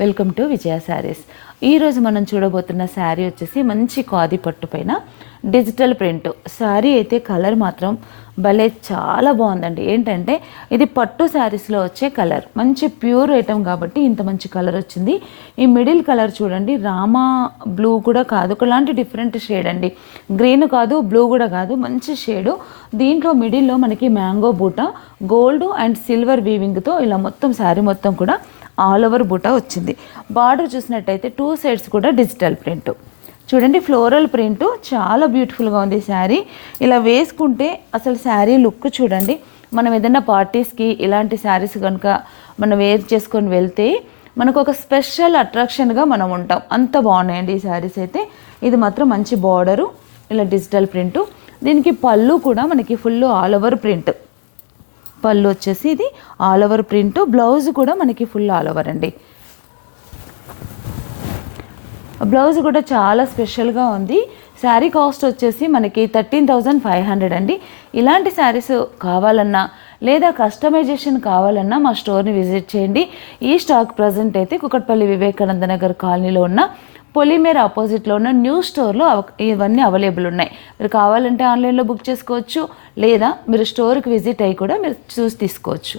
Welcome to విజయ శారీస్. ఈరోజు మనం చూడబోతున్న శారీ వచ్చేసి మంచి ఖాదీ పట్టు పైన డిజిటల్ ప్రింట్ శారీ అయితే కలర్ మాత్రం భలే చాలా బాగుందండి. ఏంటంటే ఇది పట్టు శారీస్లో వచ్చే కలర్, మంచి ప్యూర్ ఐటమ్ కాబట్టి ఇంత మంచి కలర్ వచ్చింది. ఈ మిడిల్ కలర్ చూడండి, రామా బ్లూ కూడా కాదు, ఒకలాంటి డిఫరెంట్ షేడ్ అండి. గ్రీన్ కాదు, బ్లూ కూడా కాదు, మంచి షేడు. దీంట్లో మిడిల్లో మనకి మ్యాంగో బూటా గోల్డ్ అండ్ సిల్వర్ వీవింగ్తో ఇలా మొత్తం శారీ మొత్తం కూడా ఆల్ ఓవర్ బూటా వచ్చింది. బార్డర్ చూసినట్టయితే 2 సైడ్స్ కూడా డిజిటల్ ప్రింట్ చూడండి, ఫ్లోరల్ ప్రింట్ చాలా బ్యూటిఫుల్గా ఉంది శారీ. ఇలా వేసుకుంటే అసలు శారీ లుక్ చూడండి. మనం ఏదైనా పార్టీస్కి ఇలాంటి శారీస్ కనుక మనం వేర్ చేసుకొని వెళ్తే మనకు ఒక స్పెషల్ అట్రాక్షన్గా మనం ఉంటాం. అంత బాగున్నాయండి ఈ శారీస్ అయితే. ఇది మాత్రం మంచి బార్డరు, ఇలా డిజిటల్ ప్రింట్. దీనికి పళ్ళు కూడా మనకి ఫుల్ ఆల్ ఓవర్ ప్రింట్. పళ్ళు వచ్చేసి ఇది ఆల్ ఓవర్ ప్రింట్, బ్లౌజ్ కూడా మనకి ఫుల్ ఆల్ ఓవర్ అండి. బ్లౌజ్ కూడా చాలా స్పెషల్గా ఉంది. శారీ కాస్ట్ వచ్చేసి మనకి 13,500 అండి. ఇలాంటి శారీస్ కావాలన్నా లేదా కస్టమైజేషన్ కావాలన్నా మా స్టోర్ని విజిట్ చేయండి. ఈ స్టాక్ ప్రజెంట్ అయితే కుకట్పల్లి వివేకానంద నగర్ కాలనీలో ఉన్న పొలిమేర్ ఆపోజిట్లో ఉన్న న్యూ స్టోర్లో ఇవన్నీ అవైలబుల్ ఉన్నాయి. మీరు కావాలంటే ఆన్లైన్లో బుక్ చేసుకోవచ్చు, లేదా మీరు స్టోర్కి విజిట్ అయ్యి కూడా మీరు చూసి తీసుకోవచ్చు.